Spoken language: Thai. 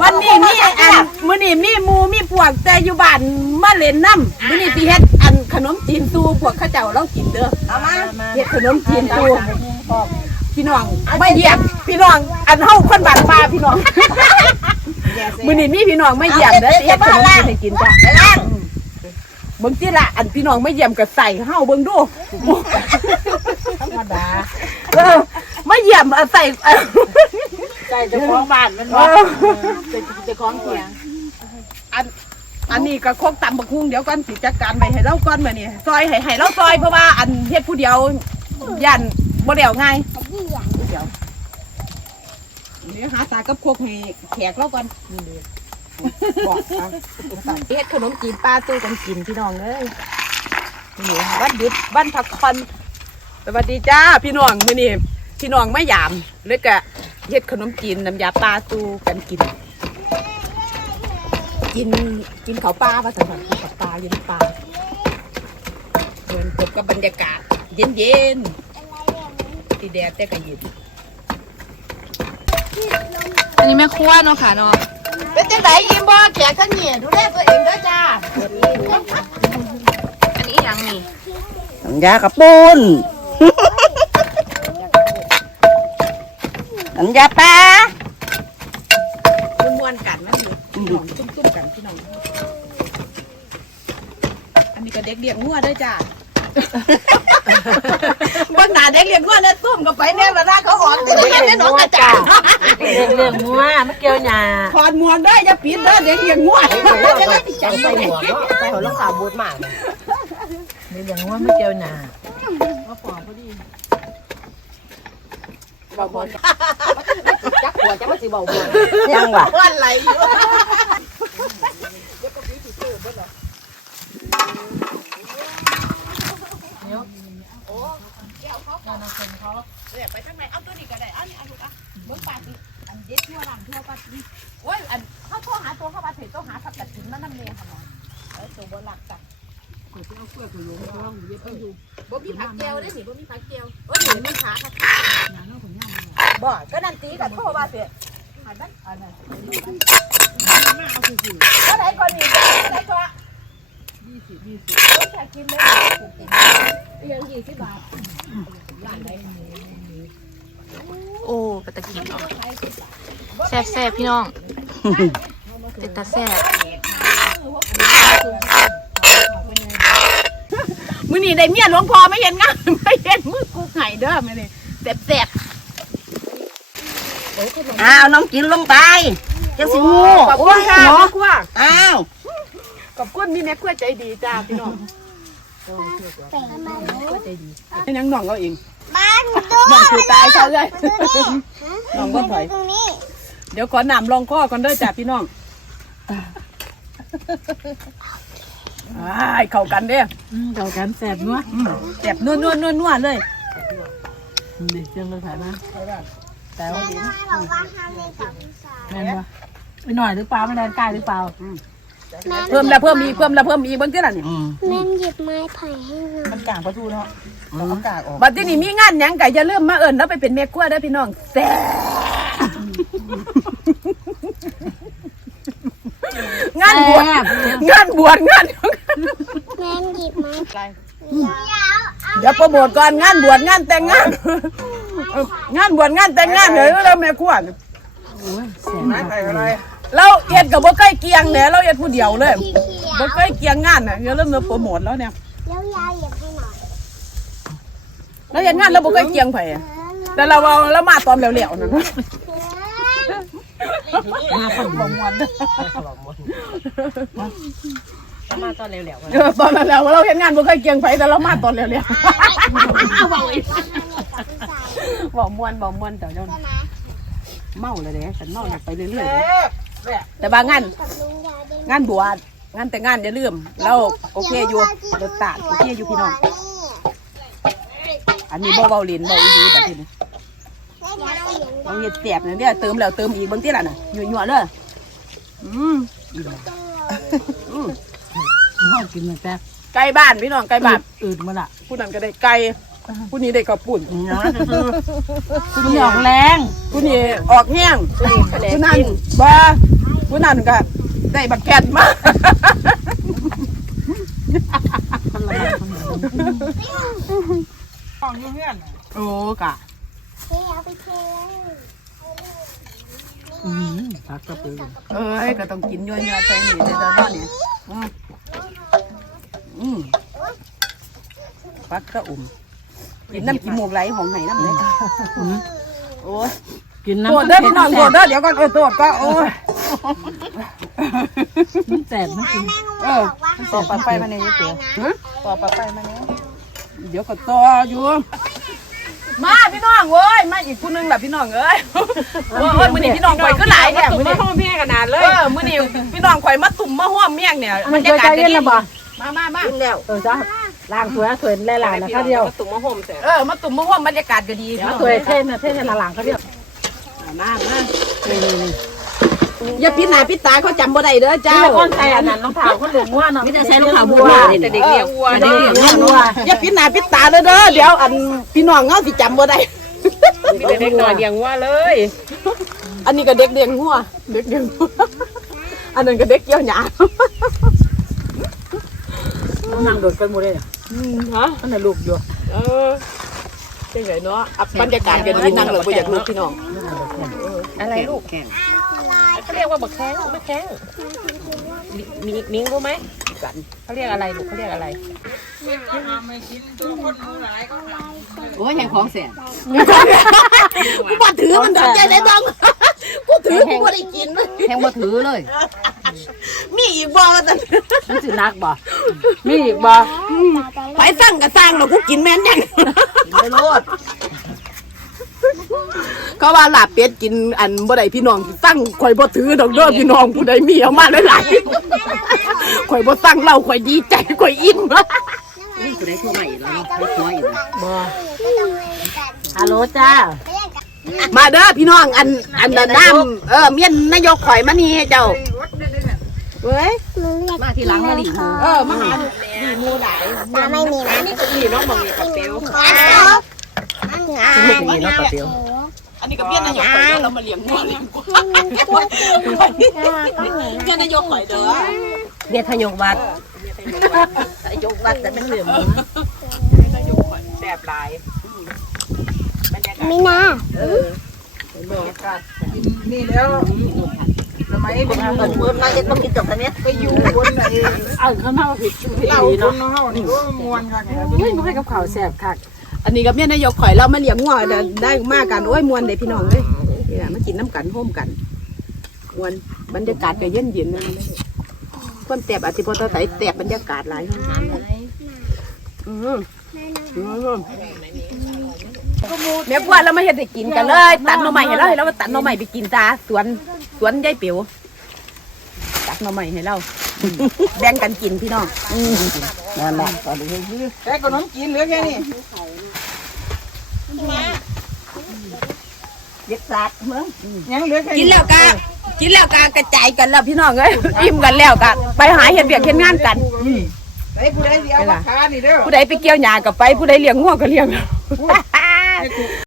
วันนี้มีอันมื้อนี้มีหมูมีพวกแต่อยู่บ้านมาเล่นน้ำมื้อนี้สิเฮ็ดอันขนมจีนตู้พวกเข้าเจ้าเรากินเด้อเอามาเฮ็ดขนมจีนตู้พี่น้องไม่เยี่ยมพี่น้องอันเฮาคนบ้านป่าพี่น้องมื้อนี้มีพี่น้องไม่เยี่ยมเด้อสิเฮ็ดขนมจีนให้กินจ้ะไปล่างเบิ่งติละอันพี่น้องไม่เยี่ยมก็ใส่เฮาเบิ่งดูธรรมดาเออไม่เยี่ยมเอาใส่เออ ใจเจ้าของบ้านมันเอว่าอเจ้าของเสียงอันอันนี้ก็คกตำบักหุ่งเดี๋ยวก่อนสิจัดการไปให้เราก่อนมื้อนี้ซอยให้ให้เราซอยเพราะว่าอันเฮ็ดผู้เดียวย่านบ่แล้วง่ายผู้เดียวเดี๋ยวหาตากับโคกให้แขกเราก่อนบอกเอาเฮ็ดขนมจีนปลาตู้กันกินพี่น้องเอ้ยนี่วันหยุดวันพักผ่อนสวัสดีจ้าพี่น้องมื้อนี้พี่น้องมายามแล้วก็ เฮ็ดขนมจีนน้ำยาปลาตู้กันกิน กินกินข้าวปลาภาษากินข้าวปลาเย็นปลาเดินจบกับบรรยากาศ เย็นเย็นๆตีแดดแต่ก็เย็นอันนี้แม่ครัวเนาะค่ะเนาะเป็นจังไดอิ่มบ่แขกท่านเนี่ยดูแลตัวเองเด้อจ้า อันนี้ยังนี่น้ำยากระปุน น้ำยาปลาม้วนๆกันนะพี่น้องตุ้มๆกันพี่น้อง อันนี้ก็เด็กเลี้ยงงัวเด้วยจ้าเบิ่งหน้าเด็กเลี้ยงงัวแล้วตุ้มก็ไปแน่เวลาเขาออกจะได้แน่น้องกระจ่างเรื่องเรื่องงัวมันเกี่ยวหญ้าถอดหมวกได้อย่าปิดเด้อเด็กเลี้ยงงัวจะได้จังใส่หัวเนาะใส่หัวรองเท้าบูทมากเรื่องงัวมันเกี่ยวหญ้า บ่บ่จักหัวจักมันสิเบาบ่ยังวะวันไหลอยู่ไปทางไหนเอาตัวนี้ก็ได้เอานี่เอาลูกอะเบิ่งปาดิอันเด็ดทั่วน้ำทั่วปาดิโอ้ยอันเขาโทรหาตัวเขาว่าเถิดต้องหาทับตัดถินมานำเมียค่ะน้องเออตัวบ่หลักจ้ะบ่มีผักแก้วได้สิบ่มีผักแก้วโอ้ยนี่มันขาค่ะบ่ ก็นั่นตีกับโทรว่าเถิดอันนั้นอันนั้นก็ไหนก่อนนี่ก็ไหนก่อนยี่สิบยี่สิบแค่กินเลยเรียงยี่สิบบาทร้านไหนโอ้ปะตะกินเนาะแซ่บแซ่บๆพี่น้องเป็นตาแซ่บมื้อนี้ได้เมียหลวงพ่อไม่เห็นงานไม่เห็นมือกูไห้เด้อมื้อนี้แซ่บ อ้าวน้องกินลงไปจะสิงูๆขอบคุณค่ะโอ้ยแม่ครัวอ้าวขอบคุณมีแม่ครัวใจดีจ้าพี่น้องให้นังน้องเอาเองน้องคือตายเขาเลยน้องก็ถอยเดี๋ยวขอน้ำลองข้อก่อนเด้อจ้าพี่น้องอ้ายเข้ากันเด้อเจ้ากันแซ่บนัวอืมแซ่บนัวนัวนัวนัวเลยนี่เรื่องรถไถมา แต่ว่าดีแม่นบ่ไปหน่อยหรือเปล่าไม่ได้ใกล้หรือเปล่าเพิ่มแล้วเพิ่มอีกเพิ่มแล้วเพิ่มอีกเบิ่งเท่านั้นนี่อืมแม่นหยิบไม้ไผ่ให้หน่อยมันกลางประตูเนาะเอากลางออกบัดนี้นี่มีงานหยังก็อย่าลืมมาเอิ้นแล้วไปเป็นแม่ครัวเด้อพี่น้องแซ่บงานบวชงานบวชงาน แม่นหยิบไม้ไผ่เดี๋ยวโปรโมทก่อนงานบวชงานแต่งงาน เอองานบวชงานแต่งงานเลยแล้วแม่ครัวนี่ไม่ไปอะไรเราเอ็ดกับบ่ใกล้เกียงเนี่ยเราเอ็ดผู้เดียวเลยพี่เขียบ่ใกล้เกียงงานน่ะอย่าลืมมาโปรโมทแล้วเนี่ยแล้วยายหยิบให้หน่อยเราเฮ็ดงานเราบ่ใกล้เกียงไผอะแต่เราเอาเรามาตอนแล้วๆนั่นนะมาคนบ่มวนมาตอนเร็วเออตอนนั้นแล้วเราเฮ็ดงานบ่เคยเกียงไผแต่เรามาตอนแล้วๆ เว้าอีกเว้าม่วนเว้าม่วนแต่เดี๋ยวใช่ไหมเมาเลยเด้ฉันเมาเลยไปเรื่อยๆแต่บางงานกับลุงยายด้วยงานบวชงานแต่งงานอย่าลืมเราโอเคอยู่รสชาติโอเคอยู่พี่น้อง อันนี้บ่เบาลินเบาอีดีแบบนี้แม่ยายเห็นเราเฮ็ดแสบเนี่ยเดี๋ยวเติมแล้วเติมอีกเบางทีละน่ะหยั่วๆเลยอืมๆห้องกินแต่ไก่บ้านพี่น้องไก่บ้านอืดมาละผู้นั้นก็ได้ไก่ ผู้นี้ได้ข้าวปุ้นนี่นะคือคุณหยอกแรงผู้นี้ออกแห้งผู้นั้นบ่ผู้นั้นก็ได้บักแผ่นมาของอยู่เฮือนโอ้กะเฮ้ยเอาไปเทผักกระปือเอ้ยก็ต้องกินยั่วๆใจนี่แต่ตอนนี้อืมอืมปักกระอุ่ม กินน้ำกินหมูกไหลของไหนน้ำเลยโอ้ยกินโกรธเด้อพี่น้องโกรธเด้อเดี๋ยวก่อนเออโกรธก็โอ้ยน้ำแตกนะกินเออต่อปลักไฟมาในนี้เตี๋ยต่อปลักไฟมาในนี้เดี๋ยวก็ต่ออยู่มาพี่น้องเว้ยมาอีกคู่นึงแหละพี่น้องเอ้ยโอ้ยมื้อนี้พี่น้องข่อยก็หลายเนี่ยมื้อนี้พ่อแม่ขนาดเลเอยอมื้อนี้พี่น้องข่อยมาตุ่มมาห่วมเมี่ยงเนี่ยบรรยากาศจะดีมามามาเออจ้า ล้างถ้วยถ้วยแล่หลานนะข้าเดียวตุ่มมาห่มเสร็จเออมาตุ่มมาห่วมบรรยากาศก็ดีพี่น้องถ้วยเท่นนะเท่นในหลังเขาเดียวมามาอย่าปิดหน้าปิดตาเขาจำบ่ได้เด้อนี่เจ้าละก้อนใส่อันนั้นรองเท้าคนหลงว่าเนาะไม่ได้ใช้ลูกขาวบัวแต่เด็กเลี้ยงวัวเด็กเลี้ยงวัวอย่าปิดหน้าปิดตาเด้อเด้อเดี๋ยวอันพี่น้องเงาสิจำบ่ได้มีแต่เด็กหน่อยเลี้ยงวัวเลย อันนี้ก็เด็กเลี้ยงหัวเด็กเลี้ยงหัวอันนั้นก็เด็กเกี่ยวหญ้านั่งโดดกันหมดเลยอื มฮะมันน่ะลูกอยู่เออจังไงเนาะอะบรรยากาศก็ดีนั่งเลยบ่อยากลุกพี่น้อง อะไรลูกแข่งเขาเรียกว่าบักแข้งไม่แข้งมีมิ้งรู้ไหมกันเขาเรียกอะไรลูกเขาเรียกอะไรโอ้ยแข่งของแสนกูบ่ถือมันดอกใจได้ดองกูถือกูบ่ได้กินแข่งบ่ถือเลย มีอีกบ่แต่มันสินักบ่ มีอีกบ่ไปสั่งก็สั่งดอกกูกินแม่นยังไม่รอดเขาว่าลาบเป็ดกินอันบ่ได้พี่น้องสั่งข่อยบ่ถือดอกเด้อพี่น้องผู้ใดมีเอามาหลายๆข่อยบ่สั่งเหล้าข่อยดีใจข่อยอิ่มนี่กูได้ทั่วใหม่แล้วเนาะได้ทั่วอีกบ่ก็ต้องเลยกันฮัลโหลจ้าไม่ได้กันมาเด้อพี่น้องอันอันนั้นน้ำเออเมียนนายกข่อยมานี่ให้เจ้าเว้ย มึงเรียกมาทีหลังมาหลีหมูเออมาหาดีหมูหลายตาไม่มีนะนี่ก็อีน้องบ่มีกับเปียวขอจบงานไม่เป็นอย่างนี้เนาะปลาเปียวอันนี้ก็เมียนนายกข่อยเรามาเลี้ยงงัวเลี้ยงกวางเมียนนายกข่อยเด้อเบียทยกวัดทยกวัดแต่เป็นเหลือมแบบหลายไม่น่านี่แล้ว ทำไมคนเปิดมือมาจะต้องกินจบทันเนี้ไปอยู่บนไหนเอาข้างนอกผิดผิดเนาะเฮานี่มวนค่ะเฮ้ยมันให้กับข้าวแซ่บคักอันนี้ก็เมียนายกข่อยเรามาเลี้ยงงัวได้ได้มากันโอ้ยมวนได้พี่น้องเอ้ยนี่ล่ะมากินน้ำกันโฮมกันมวนบรรยากาศก็เย็นเย็นนะความแตบอธิบ่ต่อไตแตบบรรยากาศหลายอืออือ แม่กวาดเรามาเฮ็ดให้กินกันเลย ตัดหน่อไม้ให้เราให้เรามาตัดหน่อไม้ไปกินจ้าสวนสวนยายเปียวตัดหน่อไม้ให้เราแบ่งกันกินพี่น้องนั่นแหละตอนนี้แค่ขนมกินเหลือแค่นี้เย็ดสัตว์มึงยังเหลือแค่กินแล้วกะกินแล้วกะกระจายกันแล้วพี่น้องเอ้ยอิ่มกันแล้วกะไปหาเฮ็ดเวียกเฮ็ดงานกัน ไอ้ผู้ใดสิเอาราคานี่เด้อผู้ใดไปเกี่ยวหญ้าก็ไปผู้ใดเลี้ยงงัวก็เลี้ยง